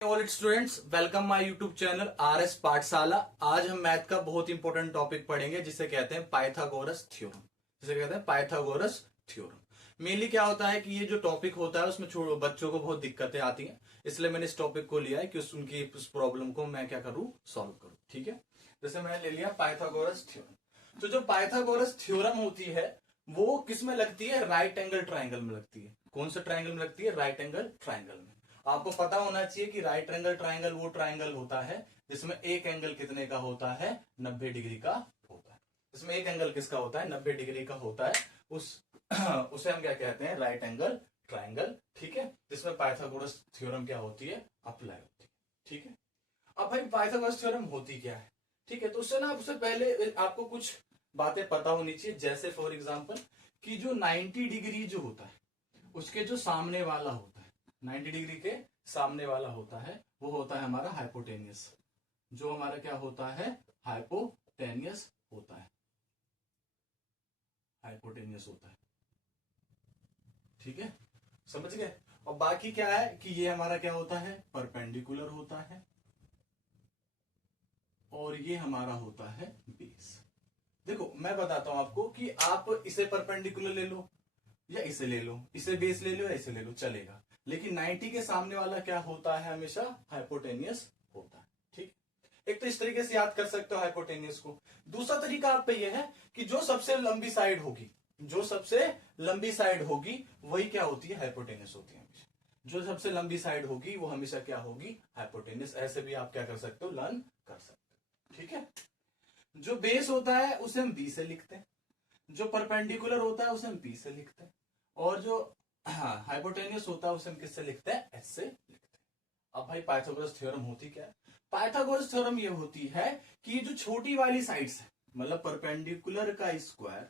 All students, welcome my YouTube channel R S पाठशाला। आज हम मैथ का बहुत इंपॉर्टेंट टॉपिक पढ़ेंगे जिसे कहते हैं पाइथागोरस थ्योरम। जिसे कहते हैं पाइथागोरस थ्योरम। मेनली क्या होता है कि ये जो टॉपिक होता है उसमें बच्चों को बहुत दिक्कतें आती हैं, इसलिए मैंने इस टॉपिक को लिया है कि उनकी उस प्रॉब्लम को मैं क्या करूं, सॉल्व करूं। ठीक है, जैसे मैंने ले लिया पाइथागोरस थ्योरम। तो जो पाइथागोरस थ्योरम होती है वो किस में लगती है? राइट एंगल ट्राइंगल में लगती है। कौन से ट्राइंगल में लगती है? राइट एंगल ट्राइंगल में। आपको पता होना चाहिए कि राइट एंगल ट्राइंगल वो ट्राइंगल होता है जिसमें एक एंगल कितने का होता है? 90 डिग्री का होता है। इसमें एक एंगल किसका होता है? 90 डिग्री का होता है। उसे हम क्या कहते हैं? Right angle triangle. ठीक है, जिसमें पाइथागोरस थ्योरम क्या होती है? अप्लाई होती है। ठीक है, अब भाई पाइथागोरस थ्योरम होती क्या है? ठीक है, तो उससे पहले आपको कुछ बातें पता होनी चाहिए। जैसे फॉर एग्जांपल कि जो 90 डिग्री जो होता है उसके जो सामने वाला होता है, 90 डिग्री के सामने वाला होता है वो होता है हमारा हाइपोटेनियस। जो हमारा क्या होता है? हाइपोटेनियस होता है। हाइपोटेनियस होता है। ठीक है, समझ गए? और बाकी क्या है कि ये हमारा क्या होता है? परपेंडिकुलर होता है। और ये हमारा होता है बेस। देखो मैं बताता हूं आपको कि आप इसे परपेंडिकुलर ले लो या इसे ले लो, इसे बेस ले लो या इसे ले लो, चलेगा। लेकिन 90 के सामने वाला क्या होता है? हमेशा हाइपोटेनियस होता है। ठीक, एक तो इस तरीके से याद कर सकते हो हाइपोटेनियस को। दूसरा तरीका आप पे यह है कि जो सबसे लंबी साइड होगी, जो सबसे लंबी साइड होगी वही क्या होती है? हाइपोटेनियस होती है हमेशा। जो सबसे लंबी साइड होगी वो हमेशा क्या होगी? हाइपोटेनियस। ऐसे भी आप क्या कर सकते हो? लर्न कर सकते हो। ठीक है, जो बेस होता है उसे हम बी से लिखते हैं, जो परपेंडिकुलर होता है उसे हम पी से लिखते हैं, और जो हाइपोटेनियस होता है उसे हम किससे लिखते हैं? एच से लिखते हैं। अब भाई पाइथागोरस थ्योरम होती क्या है? पाइथागोरस थ्योरम ये होती है कि ये जो छोटी वाली साइड्स है, मतलब परपेंडिकुलर का स्क्वायर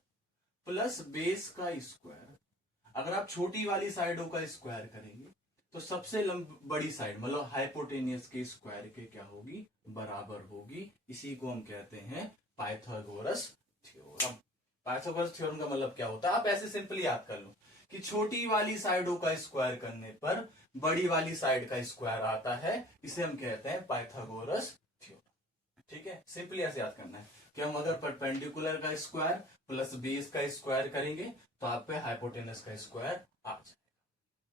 प्लस बेस का स्क्वायर, अगर आप छोटी वाली साइडों का स्क्वायर करेंगे तो सबसे बड़ी साइड मतलब हाइपोटेनियस के स्क्वायर के क्या होगी? बराबर होगी। इसी को हम कहते हैं पाइथागोरस थ्योरम। पाइथागोरस थ्योरम का मतलब क्या होता है? आप ऐसे सिंपली याद कर लो कि छोटी वाली साइडों का स्क्वायर करने पर बड़ी वाली साइड का स्क्वायर आता है। इसे हम कहते हैं पाइथागोरस थ्योरम। ठीक है, सिंपली ऐसे याद करना है कि हम अगर परपेंडिकुलर का स्क्वायर प्लस बेस का स्क्वायर करेंगे तो आप पे हाइपोटेनस का स्क्वायर आ जाएगा।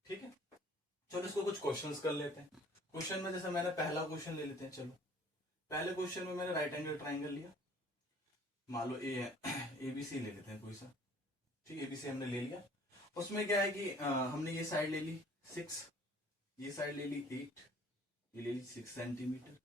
ठीक है, चलो इसको कुछ क्वेश्चंस कर लेते हैं। क्वेश्चन में जैसे मैंने पहला क्वेश्चन ले लेते हैं। चलो पहले क्वेश्चन में मैंने राइट एंगल ट्राइंगल लिया, मान लो ए एबीसी ले लेते हैं कोई सा। ठीक, एबीसी हमने ले लिया। उसमें क्या है कि हमने ये साइड ले ली 6, ये साइड ले ली 8, ये ले ली 6 सेंटीमीटर,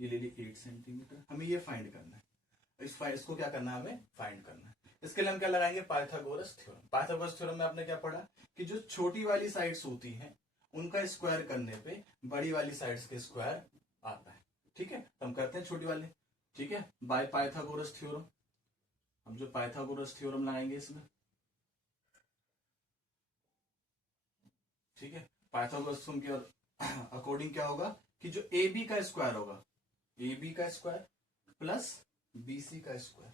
ये ले ली 8 सेंटीमीटर। हमें ये फाइंड करना है। इसको क्या करना है? हमें फाइंड करना है। इसके लिए हम क्या लगाएंगे? Pythagoras theorem. पाइथागोरस थ्योरम में आपने क्या पढ़ा कि जो छोटी वाली साइड्स होती हैं उनका स्क्वायर करने पे बड़ी वाली साइड्स के स्क्वायर आता है। ठीक है, तो हम करते हैं छोटी वाली। ठीक है, बाय पाइथागोरस थ्योरम। हम जो पाइथागोरस थ्योरम लगाएंगे इसमें, ठीक है, पाइथागोरस थ्योरम के अकॉर्डिंग क्या होगा कि जो ए बी का स्क्वायर होगा, ए बी का स्क्वायर प्लस बीसी का स्क्वायर,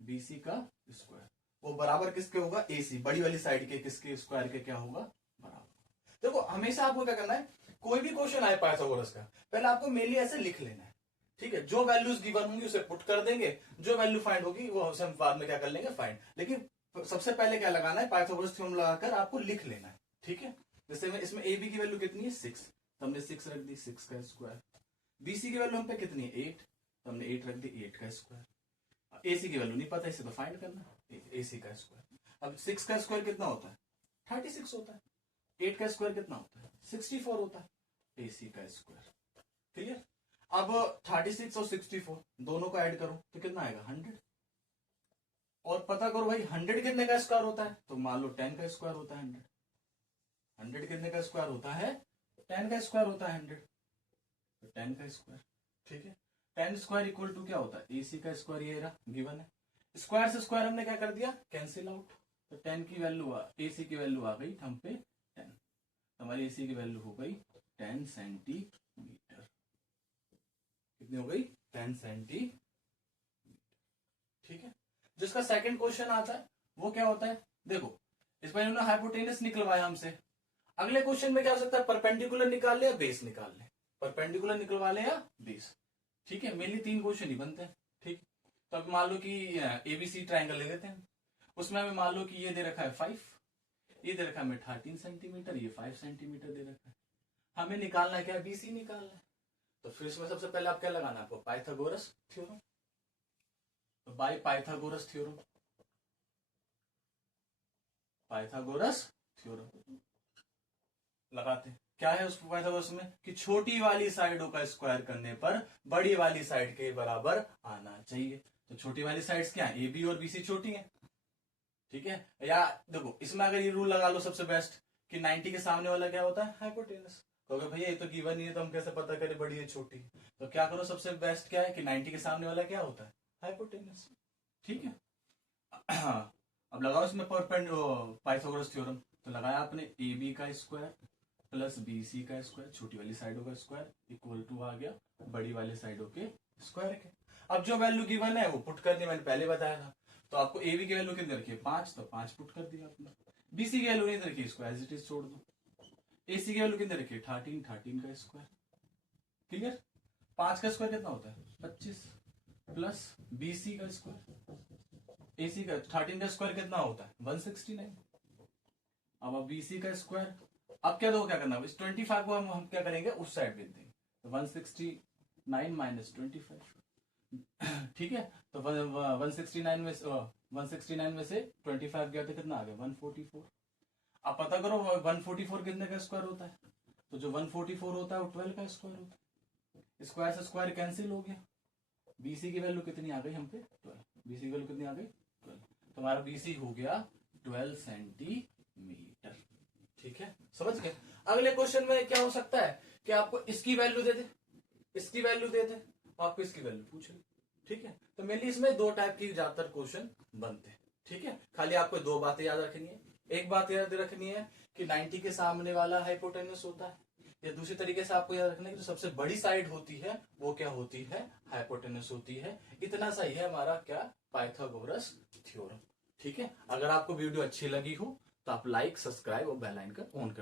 बीसी का स्क्वायर वो बराबर किसके होगा? एसी, बड़ी वाली साइड के किसके स्क्वायर के क्या होगा? बराबर। देखो हमेशा आपको क्या करना है, कोई भी क्वेश्चन आए पाइथागोरस का, पहले आपको मेनली ऐसे लिख लेना है। ठीक है, जो वैल्यूज गिवन होंगी उसे पुट कर देंगे, जो वैल्यू फाइंड होगी वो हम बाद में क्या कर लेंगे? फाइंड। लेकिन सबसे पहले क्या लगाना है? पाइथागोरस थ्योरम लगाकर आपको लिख लेना है। ठीक है, जैसे में इसमें ए बी की वैल्यू कितनी है? 6, तो हमने 6 रख दी, 6 का स्क्वायर। बीसी की वैल्यू हम पे कितनी है? 8, तो हमने 8 रख दी, 8 का स्क्वायर। एसी की वैल्यू नहीं पता, इसे तो फाइंड करना है, एसी का स्क्वायर। अब 6 का स्क्वायर कितना होता है? 36 होता है। 8 का स्क्वायर कितना होता है? 64 होता है। एसी का स्क्वायर। क्लियर? अब 36 और 64 दोनों को ऐड करो तो कितना आएगा? 100। और पता करो भाई 100 कितने का स्क्वायर होता है? तो मान लो 10 का स्क्वायर होता है 100। 100 कितने का स्क्वायर होता है? 10 का स्क्वायर होता है 100, तो 10 का स्क्वायर। ठीक है, 10 स्क्वायर इक्वल टू क्या होता है? एसी का स्क्वायर, ये रहा गिवन है। स्क्वायर से स्क्वायर हमने क्या कर दिया? Cancel out. तो 10 की वैल्यू एसी की वैल्यू आ गई हम पे 10, हमारी एसी की वैल्यू हो गई 10 सेंटीमीटर। कितनी हो गई? 10 सेंटीमीटर। ठीक है, जिसका सेकंड क्वेश्चन आता है वो क्या होता है? देखो इस पर इन्होंने हाइपोटेनस निकलवाया हमसे। अगले क्वेश्चन में क्या हो सकता है? परपेंडिकुलर निकाल ले या बेस निकाल ले। परपेंडिकुलर निकलवा ले या बेस। ठीक है, मेनली 3 क्वेश्चन ही बनते हैं। ठीक, तो अब मान लो कि एबीसी ट्रायंगल ले लेते हैं। उसमें हमें मान लो कि ये दे रखा है 5, ये दे रखा है हमें 13 सेंटीमीटर, ये 5 सेंटीमीटर दे रखा है। हमें निकालना है क्या, बीसी निकालना है। तो फिर इसमें सबसे पहले आप क्या लगाना है आपको, पाइथागोरस थ्योरम। तो by Pythagoras theorem, Pythagoras theorem लगाते हैं। क्या है उस पाइथागोरस में कि छोटी वाली साइडों का स्क्वायर करने पर बड़ी वाली साइड के बराबर आना चाहिए। तो छोटी वाली साइड्स क्या है, ए बी और बीसी छोटी है। ठीक है, या देखो इसमें अगर ये रूल लगा लो सबसे बेस्ट कि 90 के सामने वाला क्या होता है, हाइपोटेनस। तो अगर भैया ये तो गिवन ही है तो हम कैसे पता करें बड़ी है छोटी। तो क्या करो, सबसे बेस्ट क्या है कि 90 के सामने वाला क्या होता है, हाइपोटेनस। ठीक है, अब लगाओ इसमें पाइथागोरस थ्योरम। तो लगाया आपने ए बी का स्क्वायर प्लस बी सी का स्क्वायर, छोटी वाली साइडों का स्क्वायर इक्वल टू आ गया बड़ी वाली साइडों के स्क्वायर के। अब जो वैल्यू गिवन है वो पुट करनी, मैंने पहले बताया था। तो आपको ए बी की वैल्यू कितनी रखी है, 5, तो 5 पुट कर दिया आपने। बीसी की वैल्यू नहीं रखी, इसको एज इट इज छोड़ दो। एसी की वैल्यू कितनी रखी है, 13, 13 का स्क्वायर। क्लियर, 5 का स्क्वायर कितना होता है, 25 प्लस बीसी का स्क्वायर, एसी का 13 का स्क्वायर कितना होता है, 169। अब बीसी का स्क्वायर, अब क्या दो, क्या करना, इस 25 को हम क्या करेंगे, उस साइड भेज देंगे। तो 169 माइनस 25। ठीक है, तो 169 में 169 में से 25 गया तो कितना आ गया, 144। अब पता करो 144 कितने का स्क्वायर होता है। तो जो 144 होता है वो 12 का स्क्वायर होता है। स्क्वायर से स्क्वायर कैंसिल हो गया। बीसी की वैल्यू कितनी आ गई हम पे, 12। बीसी की वैल्यू कितनी आ गई, 12। तो हमारा बीसी हो गया 12 सेंटीमीटर। ठीक है, समझ गए। अगले क्वेश्चन में क्या हो सकता है कि आपको इसकी वैल्यू दे दे, इसकी वैल्यू दे दे, आपको इसकी वैल्यू पूछ ले। ठीक है, तो मेनली इसमें 2 टाइप की ज्यादातर क्वेश्चन बनते हैं। ठीक है, खाली आपको 2 बातें याद रखनी है। एक बात याद रखनी है कि 90 के सामने वाला हाइपोटेनस होता है, या दूसरी तरीके से आपको याद रखना है कि जो सबसे बड़ी साइड होती है वो क्या होती है, हाइपोटेनस होती है। इतना सही है हमारा क्या, पाइथागोरस थ्योरम। ठीक है, अगर आपको वीडियो अच्छी लगी हो तो आप लाइक, सब्सक्राइब और बेल आइकन ऑन कर